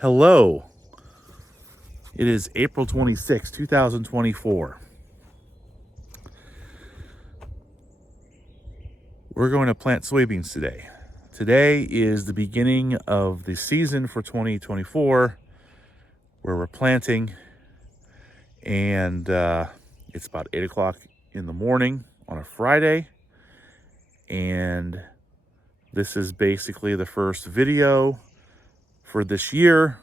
Hello. It is April 26, 2024. We're going to plant soybeans today. Today is the beginning of the season for 2024 where we're planting, and it's about 8 o'clock in the morning on a Friday. And this is basically the first video for this year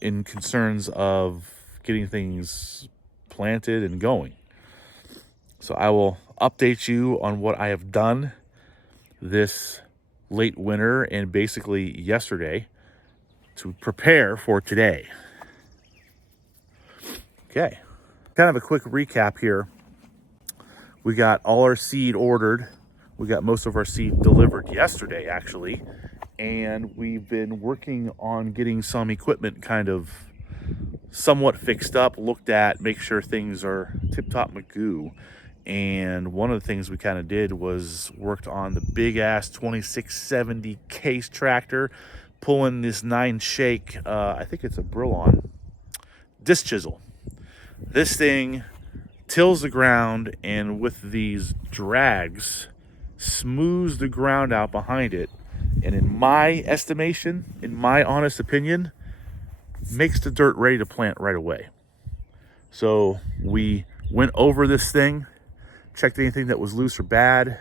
in concerns of getting things planted and going. So I will update you on what I have done this late winter and basically yesterday to prepare for today. Okay, kind of a quick recap here. We got all our seed ordered. We got most of our seed delivered yesterday, actually. And we've been working on getting some equipment kind of somewhat fixed up, looked at, make sure things are tip-top magoo. And one of the things we kind of did was worked on the big-ass 2670 case tractor, pulling this 9-shake, I think it's a Brillon, disc chisel. This thing tills the ground, and with these drags, smooths the ground out behind it. And in my estimation, in my honest opinion, makes the dirt ready to plant right away. So we went over this thing, checked anything that was loose or bad.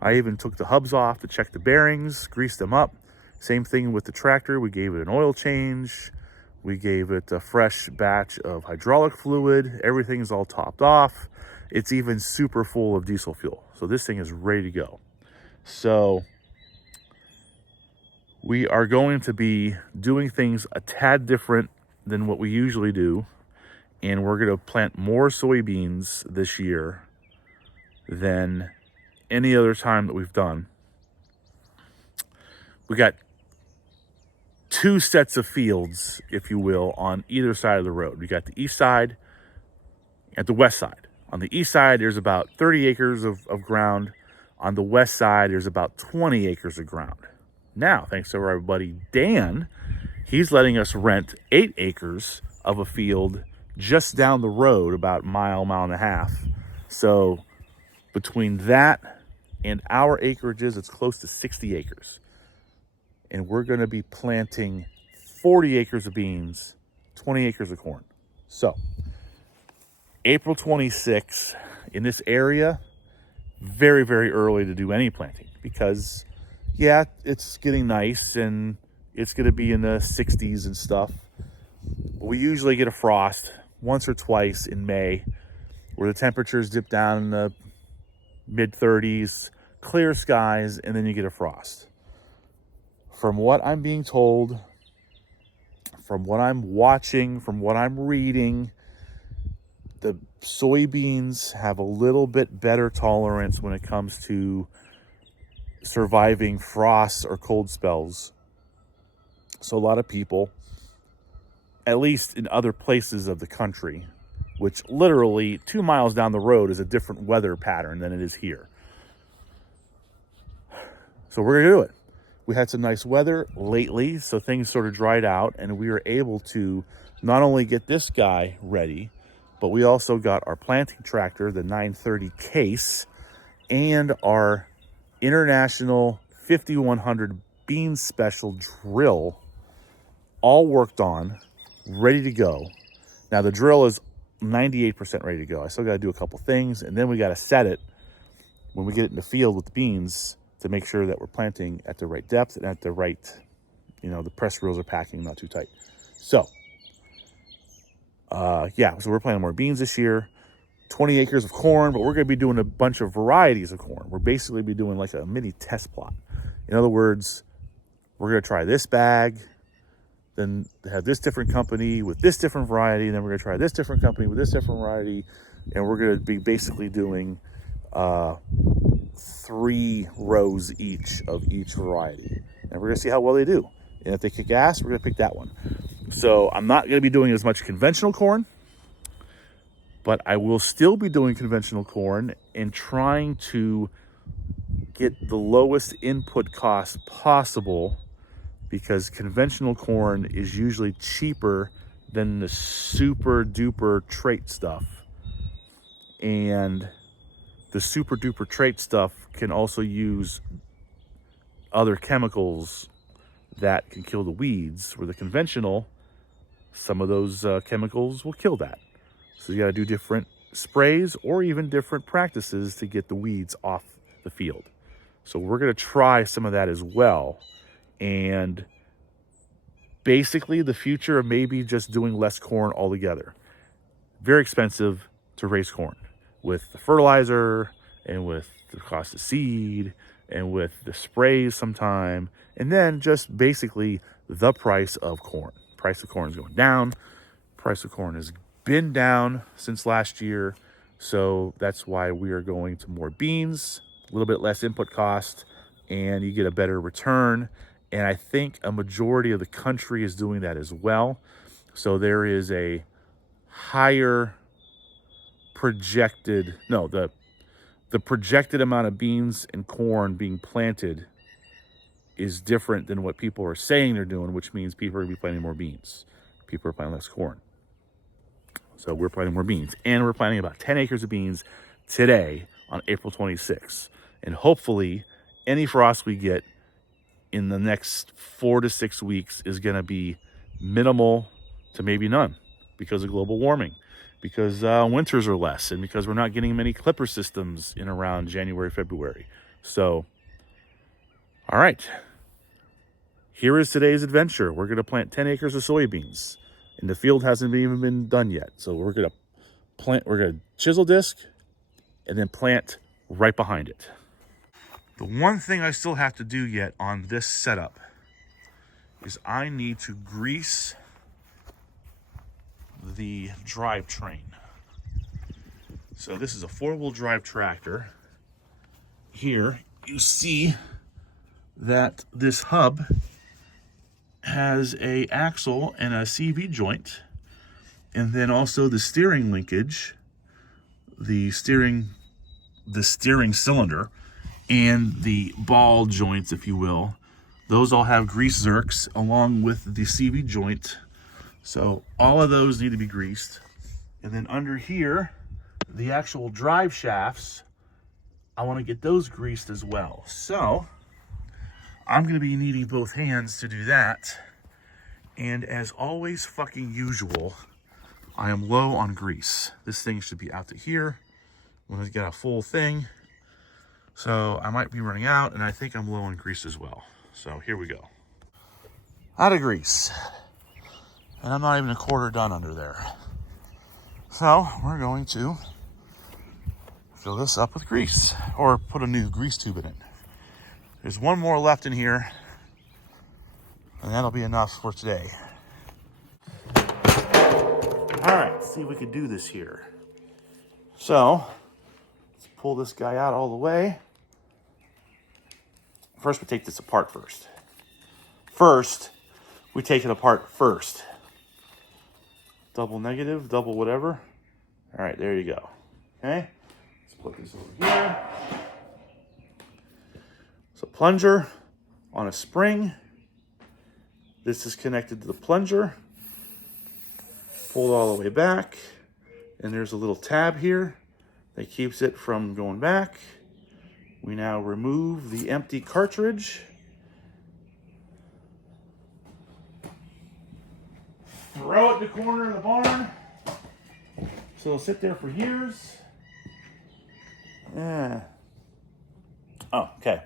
I even took the hubs off to check the bearings, greased them up. Same thing with the tractor. We gave it an oil change. We gave it a fresh batch of hydraulic fluid. Everything's all topped off. It's even super full of diesel fuel. So this thing is ready to go. So we are going to be doing things a tad different than what we usually do. And we're going to plant more soybeans this year than any other time that we've done. We got two sets of fields, if you will, on either side of the road. We got the east side and the west side. On the east side, there's about 30 acres of ground. On the west side, there's about 20 acres of ground. Now, thanks to our buddy Dan, he's letting us rent 8 acres of a field just down the road, about mile and a half. So between that and our acreages, it's close to 60 acres. And we're going to be planting 40 acres of beans, 20 acres of corn. So April 26th in this area, very, very early to do any planting because, yeah, it's getting nice and it's going to be in the 60s and stuff. We usually get a frost once or twice in May where the temperatures dip down in the mid 30s, clear skies, and then you get a frost. From what I'm being told, from what I'm watching, from what I'm reading, the soybeans have a little bit better tolerance when it comes to surviving frosts or cold spells. So a lot of people, at least in other places of the country, which literally 2 miles down the road is a different weather pattern than it is here. So we're gonna do it. We had some nice weather lately, so things sort of dried out, and we were able to not only get this guy ready, but we also got our planting tractor, the 930 case, and our International 5100 bean special drill all worked on, ready to go. Now the drill is 98% ready to go. I still got to do a couple things, and then we got to set it when we get it in the field with the beans to make sure that we're planting at the right depth and at the right, the press reels are packing not too tight. So so we're planting more beans this year. 20 acres of corn, but we're going to be doing a bunch of varieties of corn. We're basically be doing like a mini test plot. In other words, we're going to try this bag, then have this different company with this different variety, and then we're going to try this different company with this different variety, and we're going to be basically doing 3 rows each of each variety. And we're going to see how well they do. And if they kick ass, we're going to pick that one. So I'm not going to be doing as much conventional corn, but I will still be doing conventional corn and trying to get the lowest input cost possible, because conventional corn is usually cheaper than the super duper trait stuff. And the super duper trait stuff can also use other chemicals that can kill the weeds, where the conventional, some of those chemicals will kill that. So you got to do different sprays or even different practices to get the weeds off the field. So we're going to try some of that as well. And basically the future of maybe just doing less corn altogether. Very expensive to raise corn with the fertilizer and with the cost of seed and with the sprays sometime. And then just basically the price of corn. Price of corn is going down. Price of corn has been down since last year. So that's why we are going to more beans, a little bit less input cost, and you get a better return. And I think a majority of the country is doing that as well. So there is a higher projected, no, the projected amount of beans and corn being planted is different than what people are saying they're doing, which means people are going to be planting more beans. People are planting less corn. So we're planting more beans. And we're planting about 10 acres of beans today on April 26th. And hopefully any frost we get in the next 4 to 6 weeks is going to be minimal to maybe none, because of global warming, because winters are less, and because we're not getting many clipper systems in around January, February. So, all right. Here is today's adventure. We're going to plant 10 acres of soybeans, and the field hasn't even been done yet. So we're going to chisel disc and then plant right behind it. The one thing I still have to do yet on this setup is I need to grease the drivetrain. So this is a 4-wheel drive tractor. Here you see that this hub has a axle and a CV joint, and then also the steering linkage, the steering cylinder, and the ball joints, if you will. Those all have grease zerks along with the CV joint. So all of those need to be greased. And then under here, the actual drive shafts, I want to get those greased as well. So I'm going to be needing both hands to do that. And as always fucking usual, I am low on grease. This thing should be out to here when I get a full thing. So I might be running out, and I think I'm low on grease as well. So here we go. Out of grease. And I'm not even a quarter done under there. So we're going to fill this up with grease, or put a new grease tube in it. There's one more left in here, and that'll be enough for today. All right, let's see if we can do this here. So let's pull this guy out all the way. First, we take this apart first. We take it apart first. Double negative, double whatever. All right, there you go. Okay, let's put this over here. It's a plunger on a spring. This is connected to the plunger. Pull it all the way back. And there's a little tab here that keeps it from going back. We now remove the empty cartridge. Throw it in the corner of the barn. So it'll sit there for years. Yeah. Oh, okay.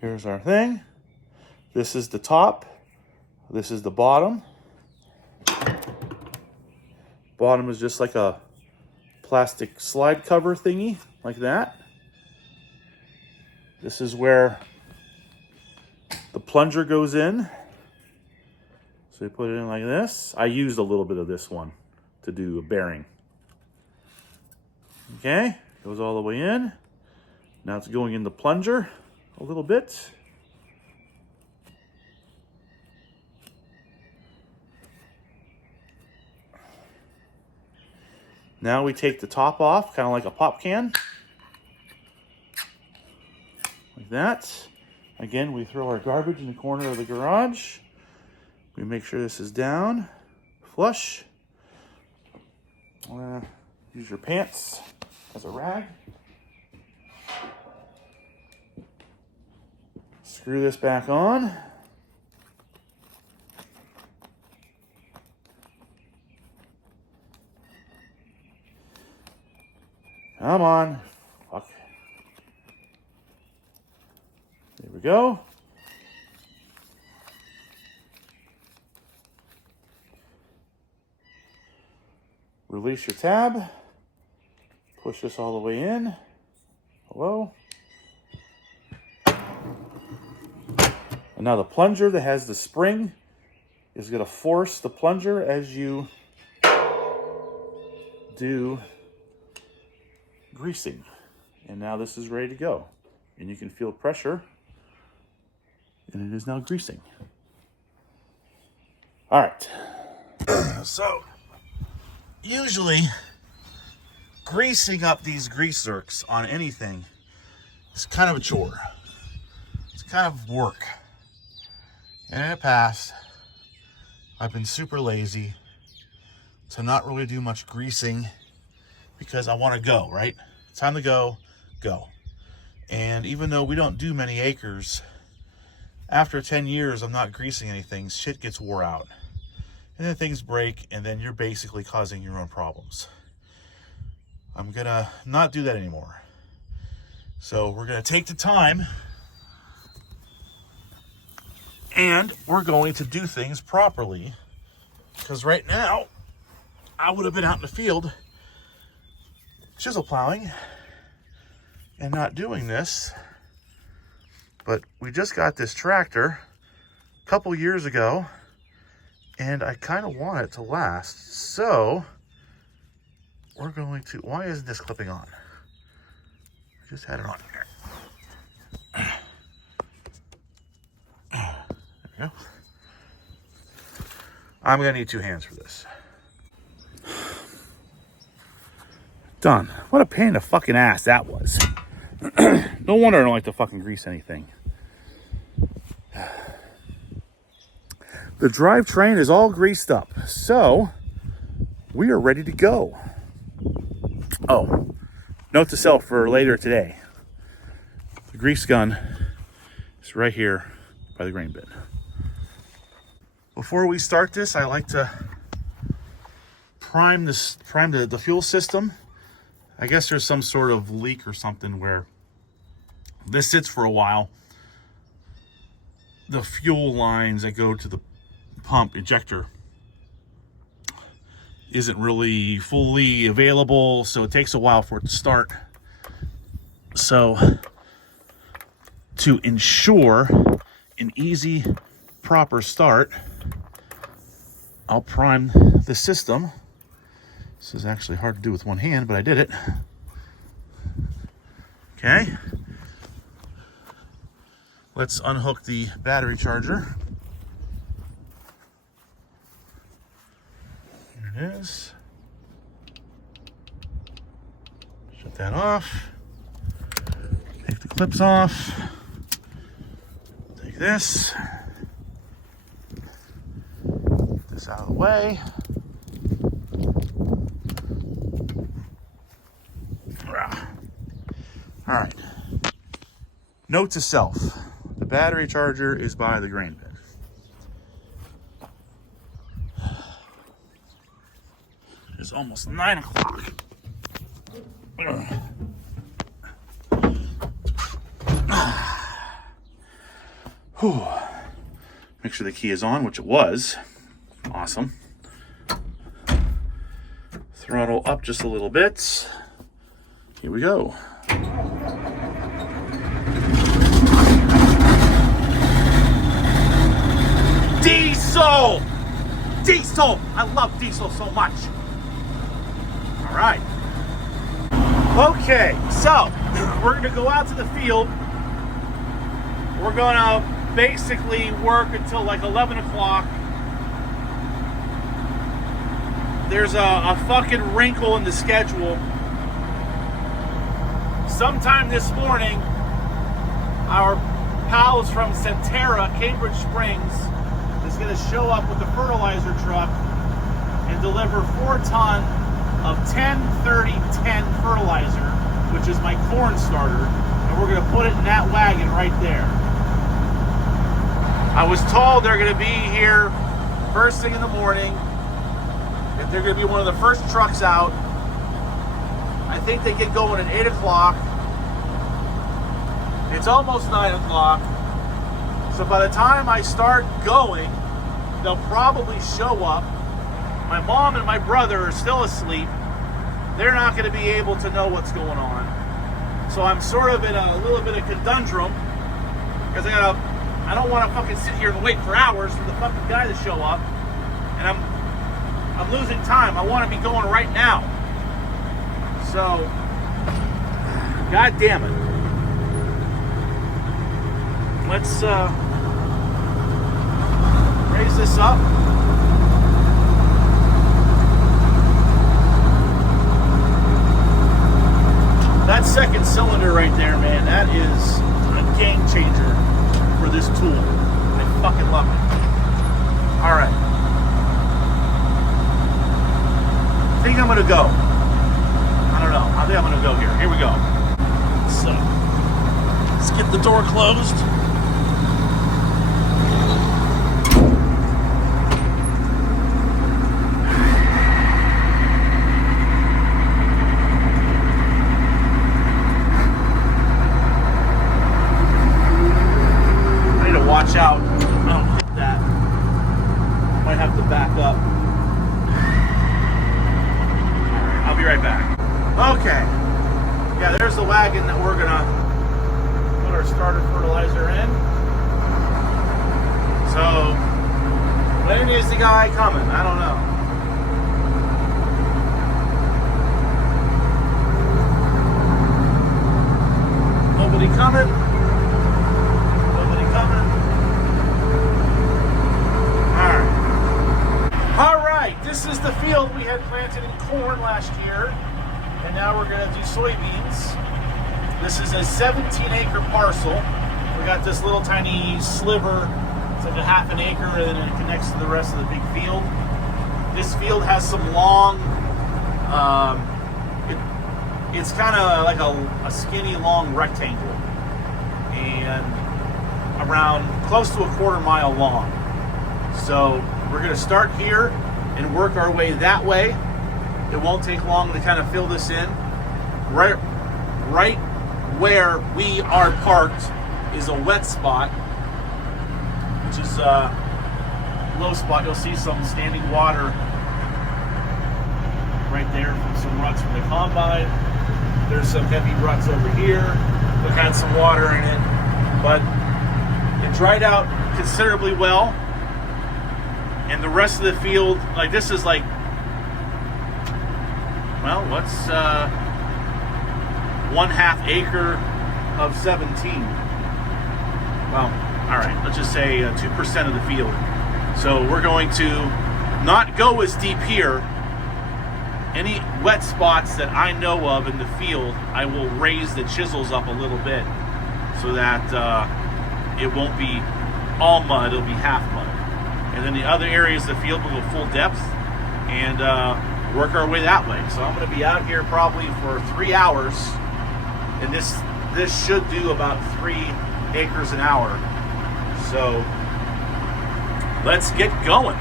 Here's our thing. This is the top. This is the bottom. Bottom is just like a plastic slide cover thingy, like that. This is where the plunger goes in. So you put it in like this. I used a little bit of this one to do a bearing. Okay, goes all the way in. Now it's going in the plunger a little bit. Now we take the top off, kind of like a pop can. like that. Again, we throw our garbage in the corner of the garage. We make sure this is down, flush. Use your pants as a rag. Screw this back on. Come on. Fuck. There we go. Release your tab. Push this all the way in. Hello. And now the plunger that has the spring is going to force the plunger as you do greasing. And now this is ready to go. And you can feel pressure. And it is now greasing. All right. So, usually, greasing up these grease zerks on anything is kind of a chore. It's kind of work. And in the past, I've been super lazy to not really do much greasing because I want to go, right? It's time to go, go. And even though we don't do many acres, after 10 years of not greasing anything, shit gets wore out. And then things break, and then you're basically causing your own problems. I'm gonna not do that anymore. So we're gonna take the time and we're going to do things properly. Because right now, I would have been out in the field chisel plowing and not doing this. But we just got this tractor a couple years ago, and I kind of want it to last. So we're going to, why isn't this clipping on? I just had it on here. There we go. I'm gonna need 2 hands for this. Done. What a pain in the fucking ass that was. No wonder I don't like to fucking grease anything. The drivetrain is all greased up, so we are ready to go. Oh, note to self for later today. The grease gun is right here by the grain bin. Before we start this, I like to prime the fuel system. I guess there's some sort of leak or something where this sits for a while. The fuel lines that go to the pump ejector isn't really fully available, so it takes a while for it to start. So to ensure an easy, proper start, I'll prime the system. This is actually hard to do with one hand, but I did it. Okay. Let's unhook the battery charger. Here it is. Shut that off. Take the clips off. Take this. Get this out of the way. All right. Note to self. The battery charger is by the grain bin. It's almost 9 o'clock. Make sure the key is on, which it was. Awesome. Throttle up just a little bit. Here we go. Diesel! Diesel! I love diesel so much. All right. Okay, so we're gonna go out to the field. We're gonna basically work until like 11 o'clock. There's a fucking wrinkle in the schedule. Sometime this morning, our pals from Centera, Cambridge Springs, is going to show up with a fertilizer truck and deliver 4 ton of 10-30-10 fertilizer, which is my corn starter, and we're going to put it in that wagon right there. I was told they're going to be here first thing in the morning, that they're going to be one of the first trucks out. I think they get going at 8 o'clock. It's almost 9 o'clock. So by the time I start going, they'll probably show up. My mom and my brother are still asleep. They're not going to be able to know what's going on. So I'm sort of in a little bit of conundrum, because I don't want to fucking sit here and wait for hours for the fucking guy to show up. And I'm losing time. I want to be going right now. So, God damn it. Let's raise this up. That second cylinder right there, man, that is a game changer for this tool. I fucking love it. All right. I think I'm going to go. I don't know. I think I'm going to go here. Here we go. So, let's get the door closed. Watch out. I don't hit that. Might have to back up. Alright, I'll be right back. Okay. Yeah, there's the wagon that we're gonna put our starter fertilizer in. So, when is the guy coming? I don't know. Nobody coming. This is the field we had planted in corn last year, and now we're going to do soybeans. This is a 17-acre parcel. We got this little tiny sliver. It's like a half an acre, and then it connects to the rest of the big field. This field has some long, it's kind of like a skinny long rectangle, and around close to a quarter-mile long. So we're going to start here and work our way that way. It won't take long to kind of fill this in. Right where we are parked is a wet spot, which is a low spot. You'll see some standing water right there from some ruts from the combine. There's some heavy ruts over here that had some water in it, but it dried out considerably well. And the rest of the field, like this is like, well, what's 1/2 acre of 17? Well, all right, let's just say 2% of the field. So we're going to not go as deep here. Any wet spots that I know of in the field, I will raise the chisels up a little bit so that it won't be all mud, it'll be half mud. And then the other areas of the field will go full depth and work our way that way. So I'm going to be out here probably for 3 hours, and this should do about 3 acres an hour. So let's get going.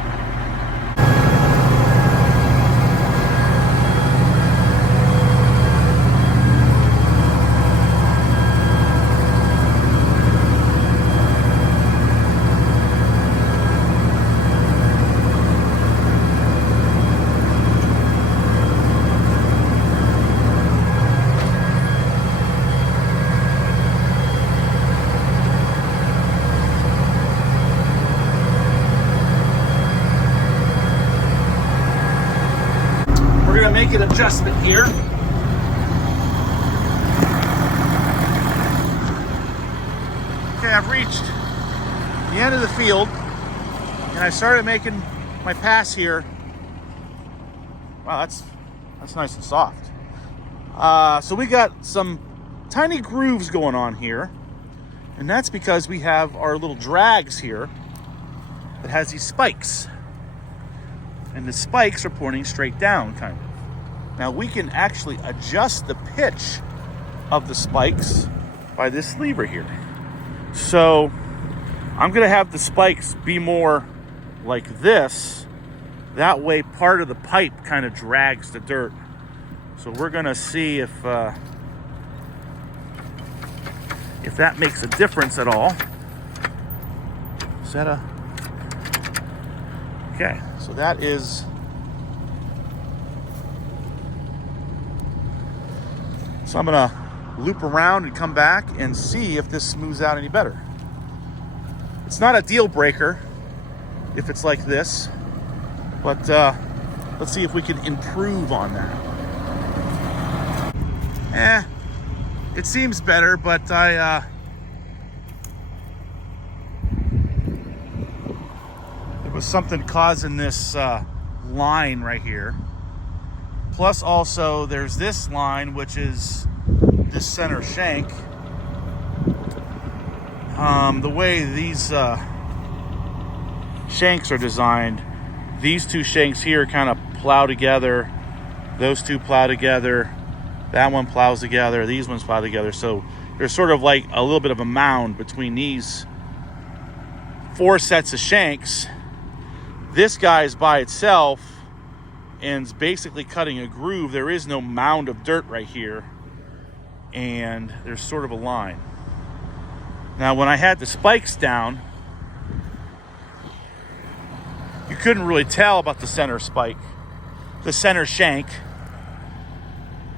Make an adjustment here. Okay, I've reached the end of the field and I started making my pass here. Wow, that's nice and soft. So we got some tiny grooves going on here, And that's because we have our little drags here that has these spikes. And the spikes are pointing straight down, kind of. Now we can actually adjust the pitch of the spikes by this lever here. So I'm gonna have the spikes be more like this. That way part of the pipe kind of drags the dirt. So we're gonna see if that makes a difference at all. Is that a... Okay, so that is... So I'm gonna loop around and come back and see if this smooths out any better. It's not a deal breaker if it's like this, but let's see if we can improve on that. It seems better, but there was something causing this line right here. Plus also there's this line, which is this center shank. The way these shanks are designed, these two shanks here kind of plow together, those two plow together, that one plows together, these ones plow together. So there's sort of like a little bit of a mound between these 4 sets of shanks. This guy's by itself and is basically cutting a groove. There is no mound of dirt right here, and there's sort of a line. Now when I had the spikes down, you couldn't really tell about the center spike, the center shank.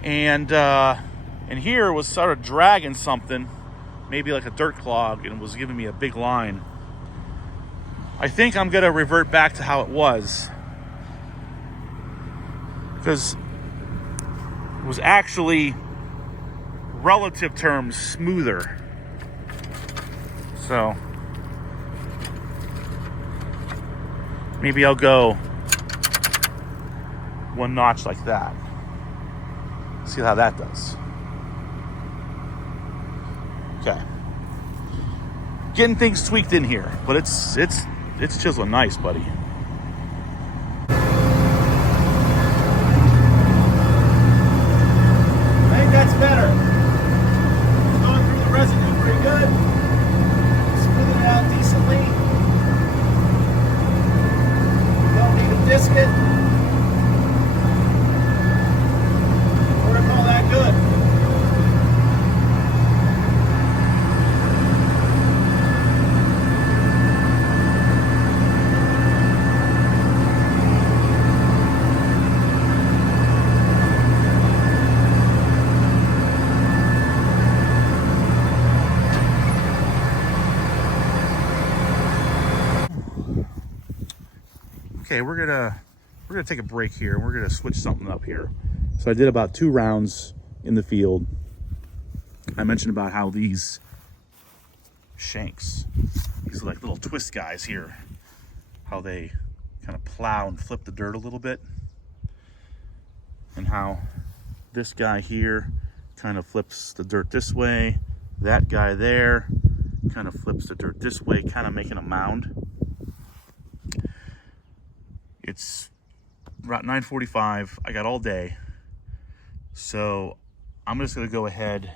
And here was sort of dragging something, maybe like a dirt clog, and it was giving me a big line. I think I'm gonna revert back to how it was, because it was actually, relative terms, smoother. So maybe I'll go 1 notch like that. See how that does. Okay. Getting things tweaked in here, but it's chiseling nice, buddy. I think that's better. It's going through the residue pretty good. Smoothing it out decently. Don't need to disc it. Good. Okay, we're gonna take a break here, and we're gonna switch something up here. So I did about 2 rounds in the field. I mentioned about how these shanks, these like little twist guys here, how they kind of plow and flip the dirt a little bit, and how this guy here kind of flips the dirt this way, that guy there kind of flips the dirt this way, kind of making a mound. It's about 9:45. I got all day. So I'm just going to go ahead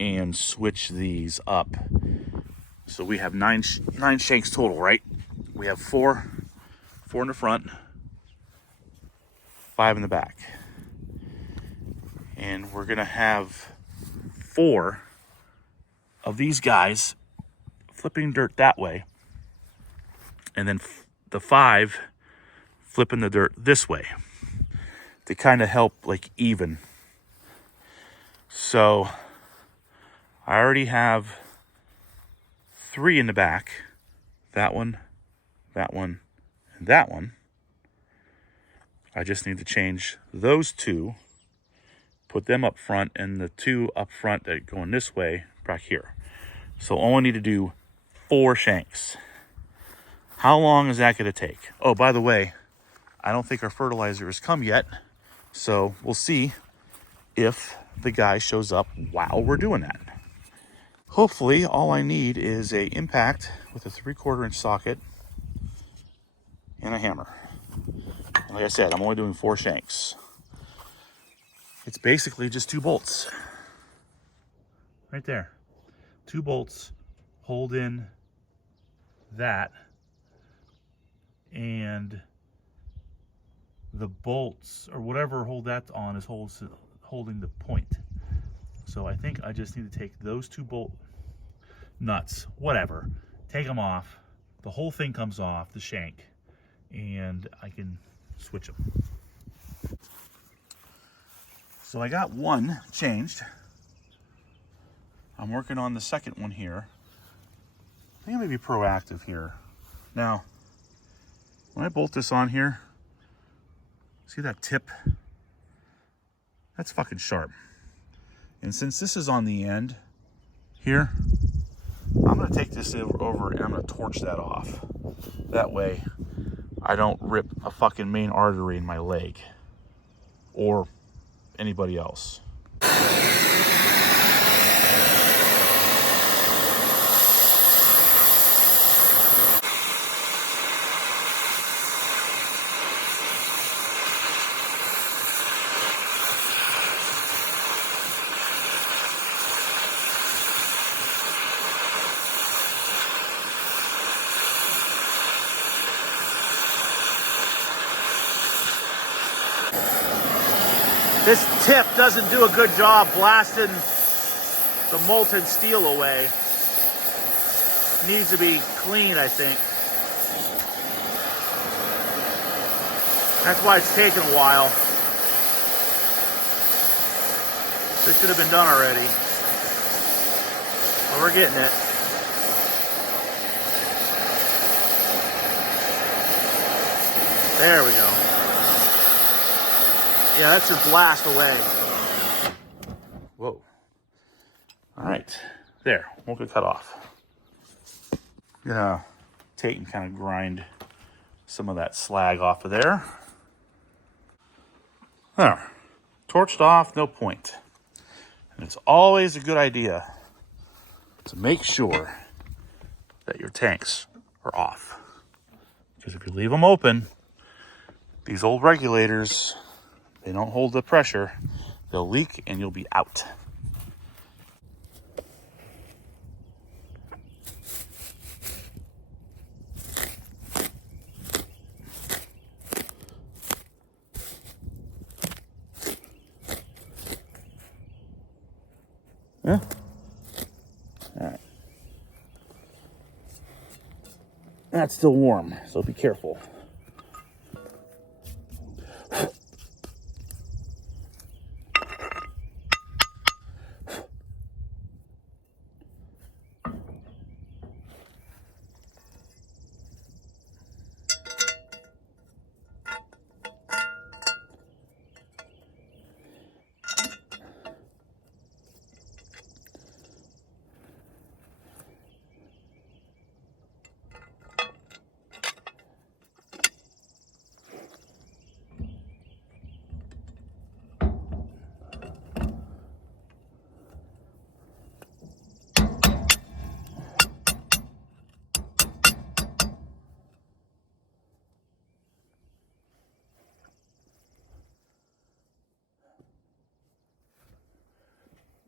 and switch these up. So we have nine shanks total, right? We have four in the front, 5 in the back. And we're going to have 4 of these guys flipping dirt that way. And then the 5 flipping the dirt this way to kind of help like even. So I already have 3 in the back, that one, and that one. I just need to change those 2, put them up front, and the 2 up front that are going this way back here. So I only need to do 4 shanks. How long is that going to take? Oh, by the way, I don't think our fertilizer has come yet. So we'll see if the guy shows up while we're doing that. Hopefully all I need is a impact with a 3/4 inch socket and a hammer. And like I said, I'm only doing 4 shanks. It's basically just 2 bolts. Right there. 2 bolts hold in that, and the bolts or whatever hold that on is holding the point. So I think I just need to take those 2 bolt nuts, whatever, take them off. The whole thing comes off the shank, and I can switch them. So I got one changed. I'm working on the second one here. I think I'm gonna be proactive here. Now, when I bolt this on here, see that tip? That's fucking sharp. And since this is on the end here, I'm gonna take this over and I'm gonna torch that off. That way, I don't rip a fucking main artery in my leg or anybody else. This tip doesn't do a good job blasting the molten steel away. Needs to be cleaned, I think. That's why it's taking a while. This should have been done already. But we're getting it. There we go. Yeah, that should blast away. Whoa. All right, there, won't get cut off. Gonna take and kind of grind some of that slag off of there. There, torched off, no point. And it's always a good idea to make sure that your tanks are off. Because if you leave them open, these old regulators, they don't hold the pressure, they'll leak and you'll be out. Yeah. All right. That's still warm, so be careful.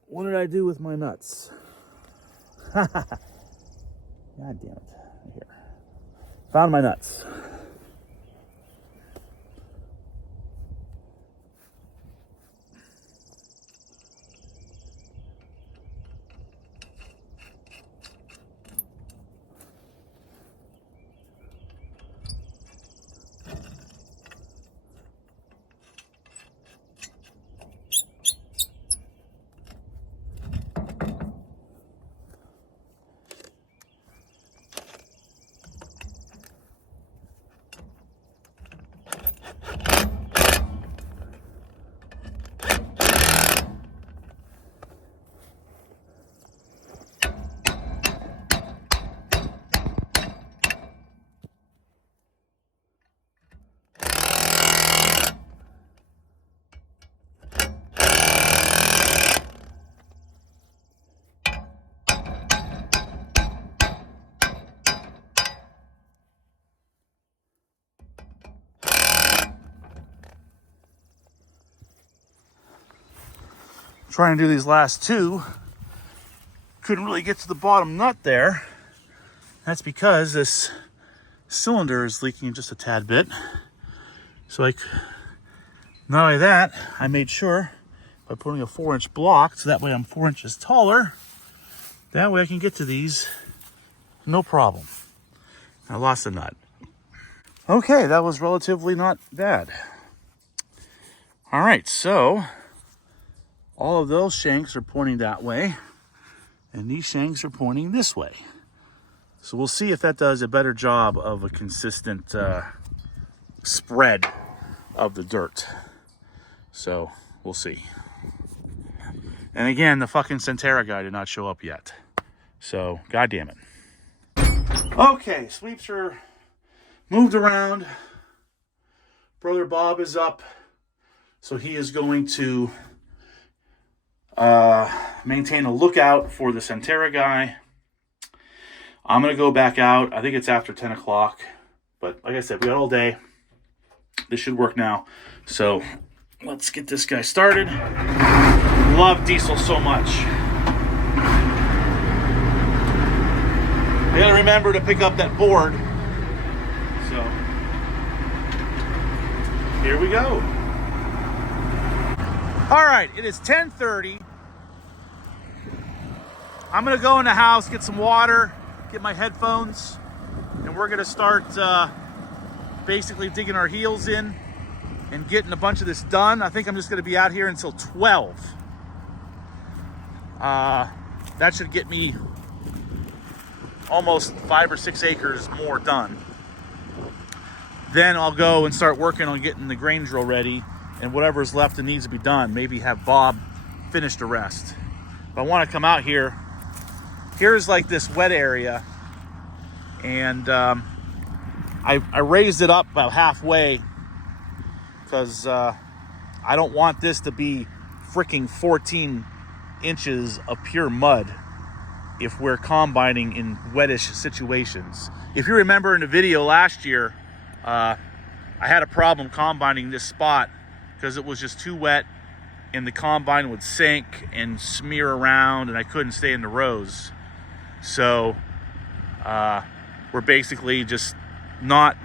What did I do with my nuts? God damn it. Here. Found my nuts. trying to do these last two. Couldn't really get to the bottom nut there. That's because this cylinder is leaking just a tad bit. So not only that, I made sure by putting a 4-inch block, so that way I'm 4 inches taller. That way I can get to these no problem. I lost a nut. Okay, that was relatively not bad. All right, so all of those shanks are pointing that way, and these shanks are pointing this way. So we'll see if that does a better job of a consistent spread of the dirt. So we'll see. And again, the fucking Centera guy did not show up yet. So, god damn it. Okay, sweeps are moved around. Brother Bob is up. So he is going to maintain a lookout for the Centera guy. I'm going to go back out. I think it's after 10 o'clock. But like I said, we got all day. This should work now. So let's get this guy started. Love diesel so much. I got to remember to pick up that board. So here we go. All right, it is 10:30. I'm going to go in the house, get some water, get my headphones, and we're going to start basically digging our heels in and getting a bunch of this done. I think I'm just going to be out here until 12. That should get me almost 5 or 6 acres more done. Then I'll go and start working on getting the grain drill ready, and whatever's left that needs to be done, maybe have Bob finish the rest. If I want to come out here, here's like this wet area, and I raised it up about halfway because I don't want this to be freaking 14 inches of pure mud if we're combining in wettish situations. If you remember in the video last year, I had a problem combining this spot because it was just too wet and the combine would sink and smear around and I couldn't stay in the rows. So we're basically just not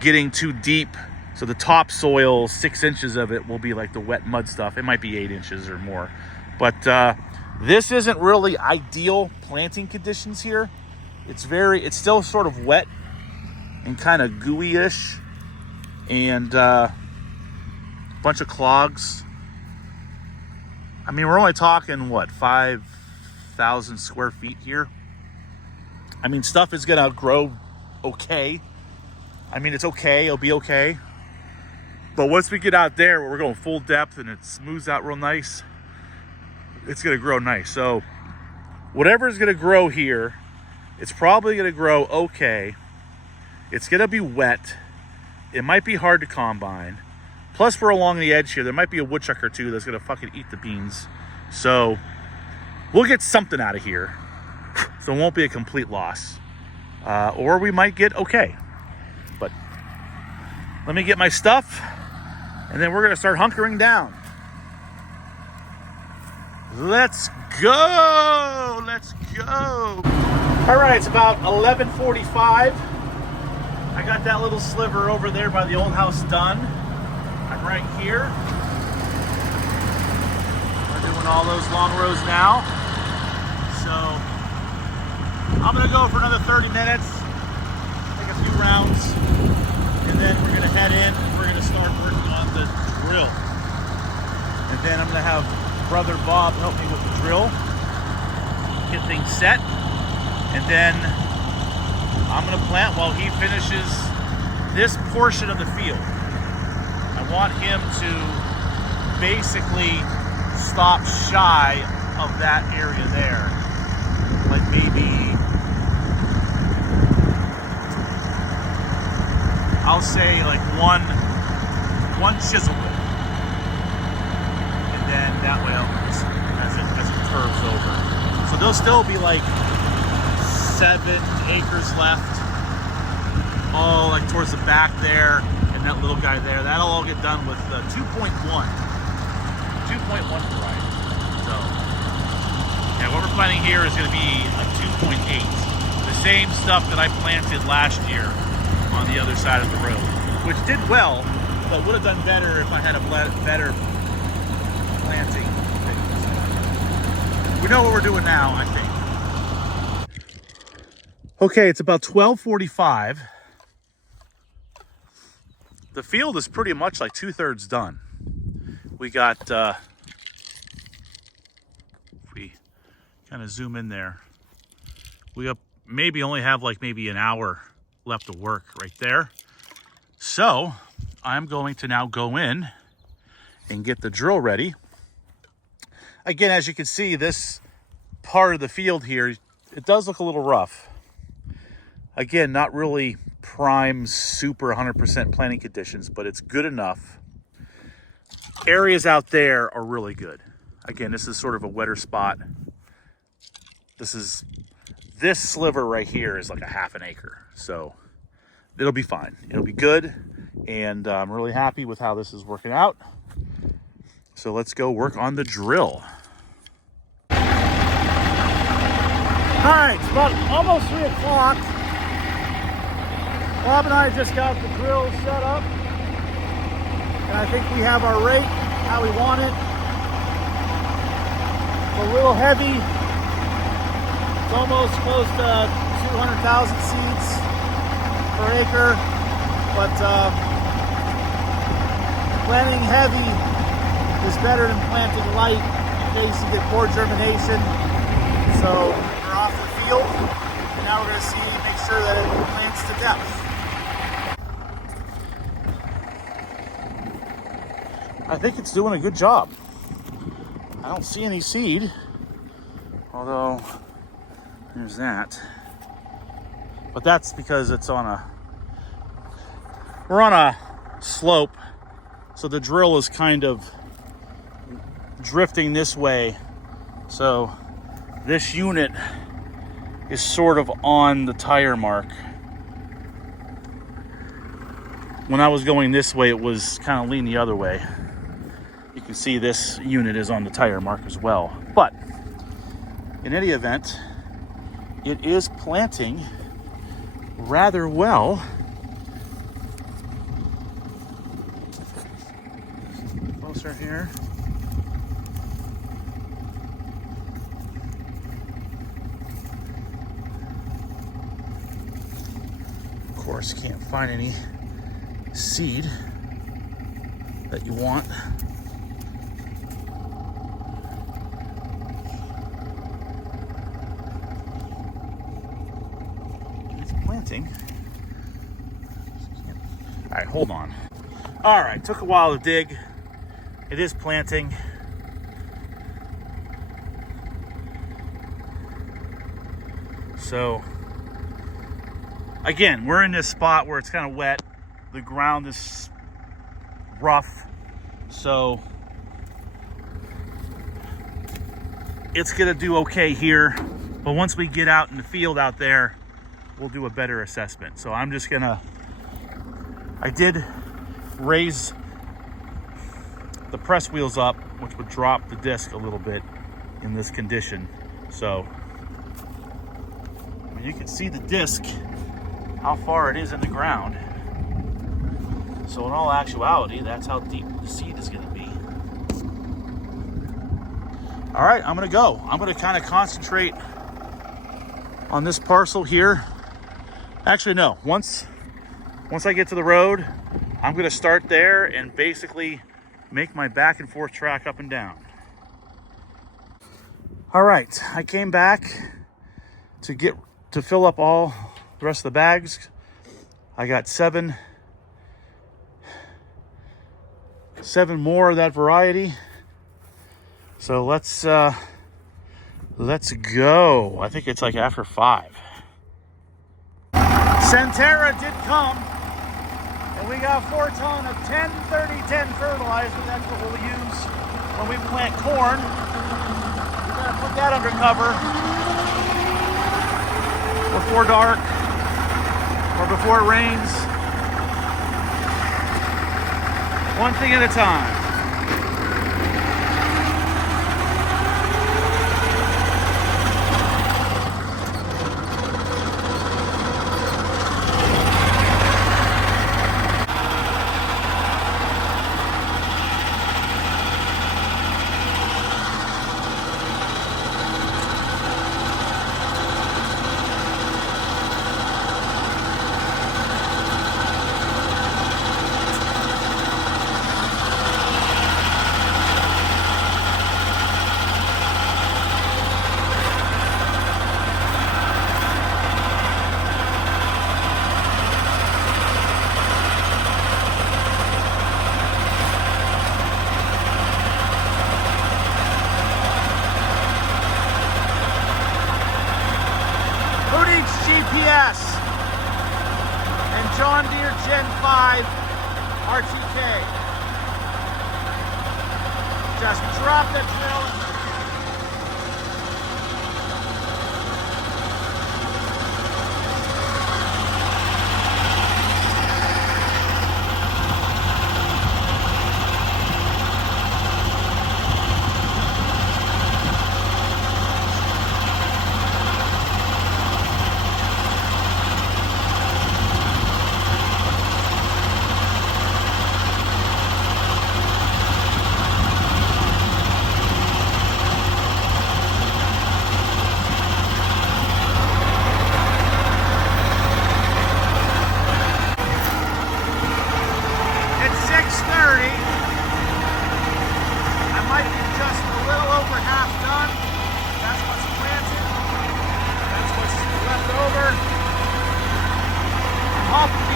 getting too deep. So the topsoil, 6 inches of it will be like the wet mud stuff. It might be 8 inches or more. But this isn't really ideal planting conditions here. It's still sort of wet and kind of gooey-ish, and bunch of clogs. I mean, we're only talking, what, 5,000 square feet here? I mean, stuff is gonna grow okay. I mean, it's okay, it'll be okay. But once we get out there where we're going full depth and it smooths out real nice, it's gonna grow nice. So whatever is gonna grow here, it's probably gonna grow okay. It's gonna be wet. It might be hard to combine. Plus we're along the edge here. There might be a woodchuck or two that's gonna fucking eat the beans. So we'll get something out of here. So it won't be a complete loss. Or we might get okay. But let me get my stuff and then we're gonna start hunkering down. Let's go! Let's go! All right, it's about 11:45. I got that little sliver over there by the old house done. I'm right here. We're doing all those long rows now. So I'm gonna go for another 30 minutes, take a few rounds, and then we're gonna head in and we're gonna start working on the drill. And then I'm gonna have Brother Bob help me with the drill, get things set, and then I'm gonna plant while he finishes this portion of the field. I want him to basically stop shy of that area there, like maybe, I'll say like one chisel width. And that way as it curves over. So there'll still be like 7 acres left, all like towards the back there, and that little guy there. That'll all get done with 2.1 variety. planting here is going to be a 2.8. The same stuff that I planted last year on the other side of the road, which did well, but would have done better if I had a better planting. We know what we're doing now, I think. Okay, it's about 12:45. The field is pretty much like 2/3 done. We got, if we kind of zoom in there, we maybe only have like maybe an hour left of work right there. So I'm going to now go in and get the drill ready. Again, as you can see, this part of the field here, it does look a little rough. Again, not really prime, super 100% planting conditions, but it's good enough. Areas out there are really good. Again, this is sort of a wetter spot. This sliver right here is like a half an acre. So it'll be fine. It'll be good. And I'm really happy with how this is working out. So let's go work on the drill. All right, it's about almost 3 o'clock. Bob and I just got the drill set up, and I think we have our rate how we want it. It's a little heavy. It's almost close to 200,000 seeds per acre, but planting heavy is better than planting light in case you get poor germination. So we're off the field, and now we're going to make sure that it plants to depth. I think it's doing a good job. I don't see any seed, although there's that. But that's because we're on a slope, so the drill is kind of drifting this way. So this unit is sort of on the tire mark. When I was going this way, it was kind of leaning the other way. You can see this unit is on the tire mark as well. But in any event, it is planting rather well. Closer here. Of course, can't find any seed that you want. Planting. All right, hold on. All right, took a while to dig. It is planting. So again, we're in this spot where it's kind of wet. The ground is rough, so it's gonna do okay here. But once we get out in the field out there, we'll do a better assessment. So I'm just gonna, I did raise the press wheels up, which would drop the disc a little bit in this condition. So I mean, you can see the disc, how far it is in the ground. So in all actuality, that's how deep the seed is gonna be. All right, I'm gonna go. I'm gonna kind of concentrate on this parcel here. Actually, no, once I get to the road, I'm gonna start there and basically make my back and forth track up and down. All right, I came back to fill up all the rest of the bags. I got seven more of that variety. So let's go. I think it's like after 5. Centera did come, and we got 4 ton of 10-30-10 fertilizer. That's what we'll use when we plant corn. We're gonna put that under cover before dark or before it rains. One thing at a time. GPS and John Deere Gen 5 RTK. Just drop the drill.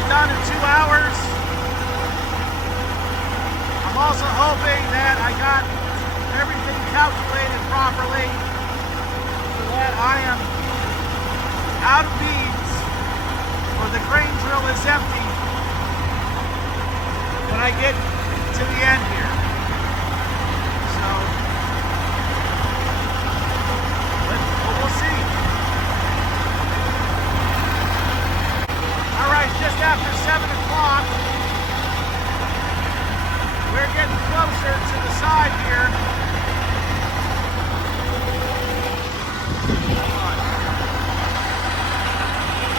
Done in 2 hours. I'm also hoping that I got everything calculated properly so that I am out of beans or the grain drill is empty when I get to the end here. So we'll see. Just after 7 o'clock, we're getting closer to the side here.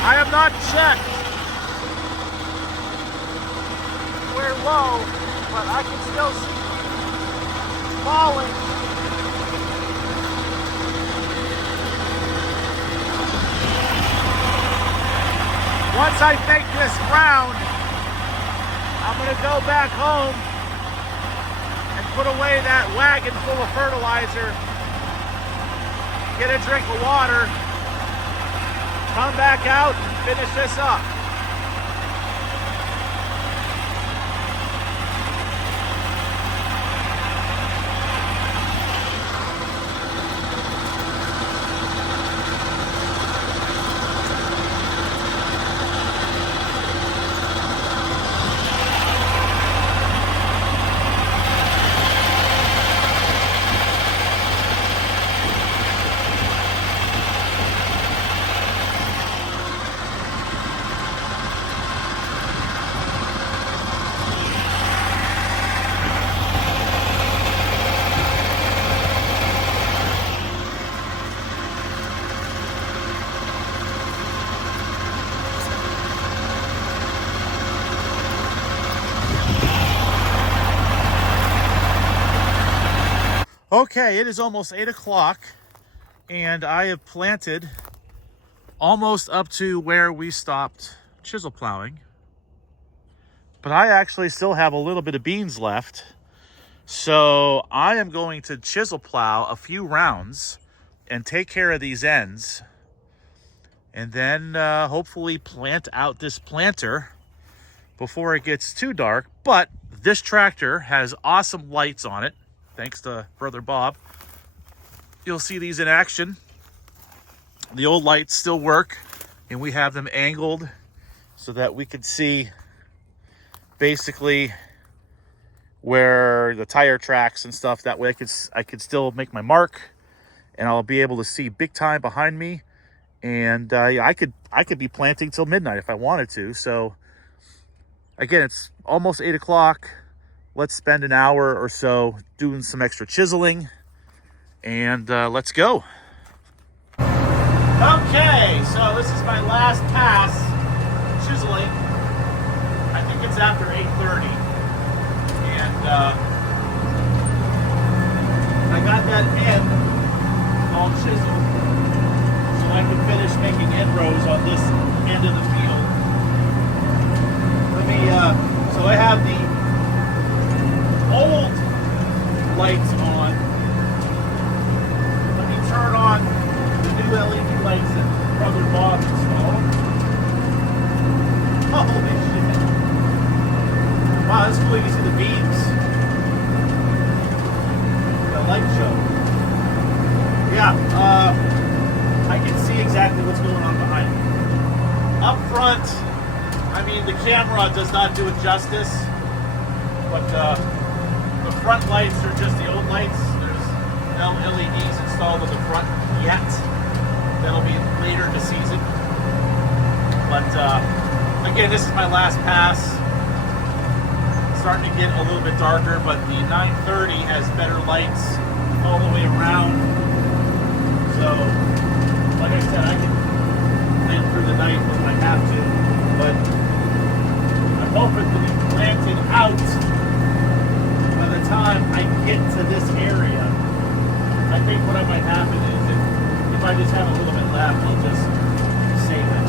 I have not checked. We're low, but I can still see falling. Once I make this round, I'm going to go back home and put away that wagon full of fertilizer, get a drink of water, come back out and finish this up. Okay, it is almost 8 o'clock and I have planted almost up to where we stopped chisel plowing. But I actually still have a little bit of beans left. So I am going to chisel plow a few rounds and take care of these ends. And then hopefully plant out this planter before it gets too dark. But this tractor has awesome lights on it. Thanks to Brother Bob. You'll see these in action. The old lights still work, and we have them angled so that we can see basically where the tire tracks and stuff. That way I could still make my mark, and I'll be able to see big time behind me. And yeah, I could be planting till midnight if I wanted to. So again, it's almost 8 o'clock. Let's spend an hour or so doing some extra chiseling, and let's go. Okay, so this is my last pass chiseling. I think it's after 8:30, and I got that end all chiseled, so I can finish making inroads on this end of the field. Let me, so I have the old lights on. Let me turn on the new LED lights that Brother Bob installed. Holy shit. Wow, that's cool. You can see the beams. The light show. Yeah, I can see exactly what's going on behind me. Up front, I mean, the camera does not do it justice, but the front lights are just the old lights. There's no LEDs installed on the front yet. That'll be later in the season. But again, this is my last pass. It's starting to get a little bit darker, but the 930 has better lights all the way around. So, like I said, I can plan through the night when I have to, but I'm hoping to be planted out by the time I get to this area. I think what might happen is if I just have a little bit left, I'll just save it.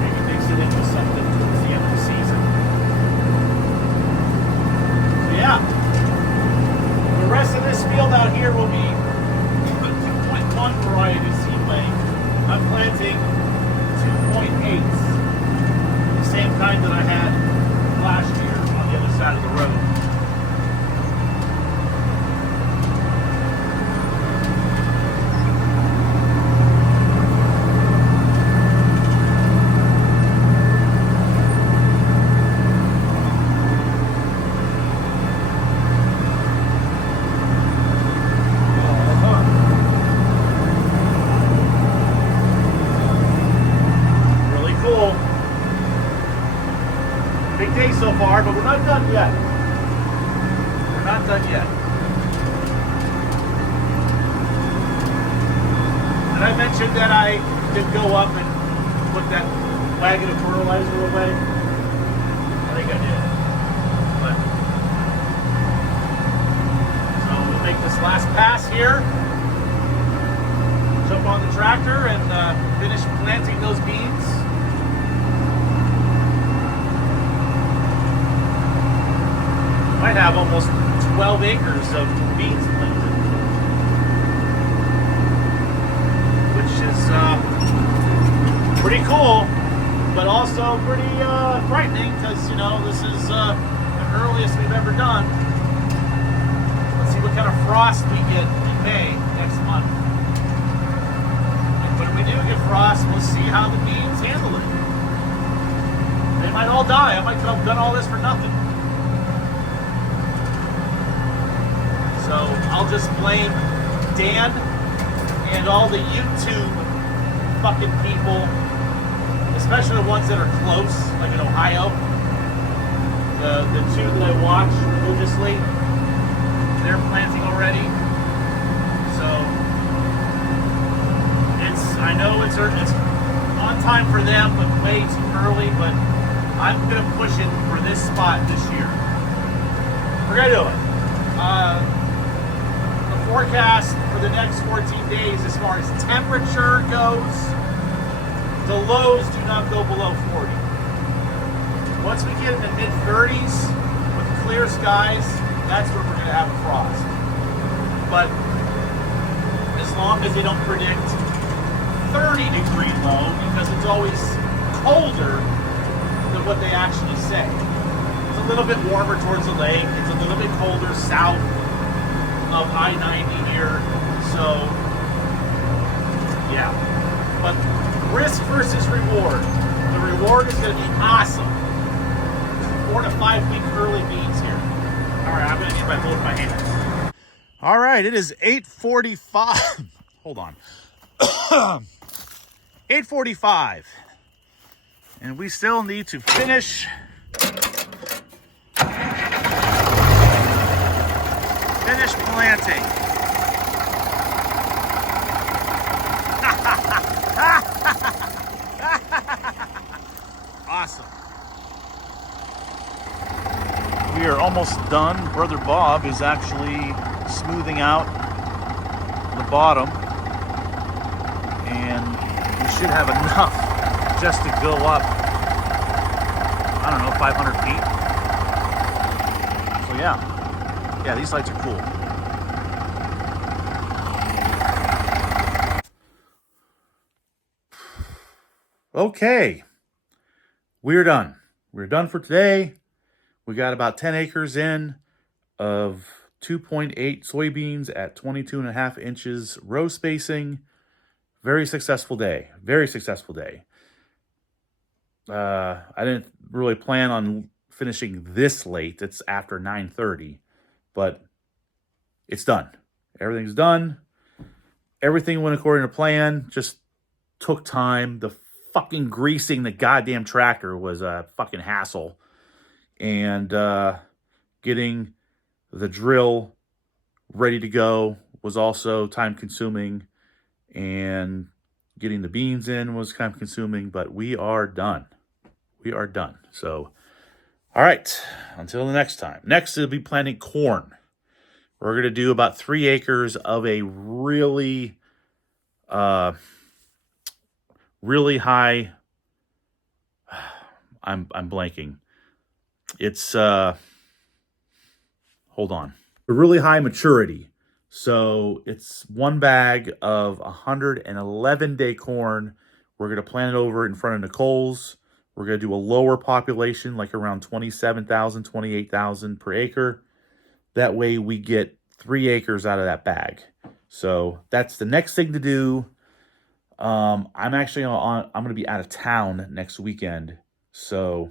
Maybe mix it into something towards the end of the season. So yeah, the rest of this field out here will be a 2.1 variety seedling. I'm planting 2.8s, the same kind that I had last year on the other side of the road. Big day so far, but we're not done yet. We're not done yet. And I mentioned that I did go up and put that wagon of fertilizer away. I think I did. But so we'll make this last pass here. Jump on the tractor and finish planting those beans. Might have almost 12 acres of beans planted, which is pretty cool, but also pretty frightening because, you know, this is the earliest we've ever done. Let's see what kind of frost we get in May next month. And when we do get frost, we'll see how the beans handle it. They might all die. I might have done all this for nothing. So I'll just blame Dan and all the YouTube fucking people, especially the ones that are close, like in Ohio. The two that I watch religiously, they're planting already. So I know it's on time for them, but way too early. But I'm gonna push it for this spot this year. We're gonna do it. Forecast for the next 14 days as far as temperature goes, the lows do not go below 40. Once we get in the mid-30s with clear skies, that's when we're going to have a frost. But as long as they don't predict 30-degree low, because it's always colder than what they actually say. It's a little bit warmer towards the lake, it's a little bit colder south of I-90 here, so yeah. But risk versus reward. The reward is going to be awesome. 4 to 5 week early beans here. All right, I'm going to need my both of my hands. All right, it is 8:45. Hold on. 8:45, and we still need to finish. Finish planting. Awesome. We are almost done. Brother Bob is actually smoothing out the bottom, and we should have enough just to go up, I don't know, 500 feet. So yeah. Yeah, these lights are cool. Okay, we're done. We're done for today. We got about 10 acres in of 2.8 soybeans at 22.5 inches row spacing. Very successful day. Very successful day. I didn't really plan on finishing this late. It's after 9:30, but it's done. Everything's done. Everything went according to plan. Just took time. The fucking greasing the goddamn tractor was a fucking hassle. And getting the drill ready to go was also time consuming. And getting the beans in was time consuming. But we are done. We are done. So, all right. Until the next time. Next, we'll be planting corn. We're going to do about 3 acres of a really really high. I'm blanking. It's hold on. A really high maturity. So it's one bag of 111-day corn. We're going to plant it over in front of Nicole's. We're going to do a lower population, like around 27,000, 28,000 per acre. That way we get 3 acres out of that bag. So that's the next thing to do. I'm going to be out of town next weekend. So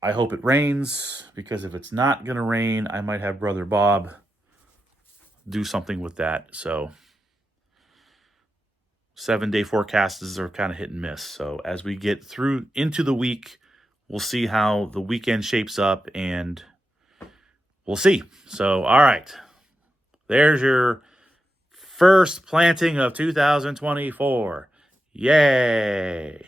I hope it rains, because if it's not going to rain, I might have Brother Bob do something with that. So 7-day forecasts are kind of hit and miss. So as we get through into the week, we'll see how the weekend shapes up, and we'll see. So, all right. There's your first planting of 2024. Yay.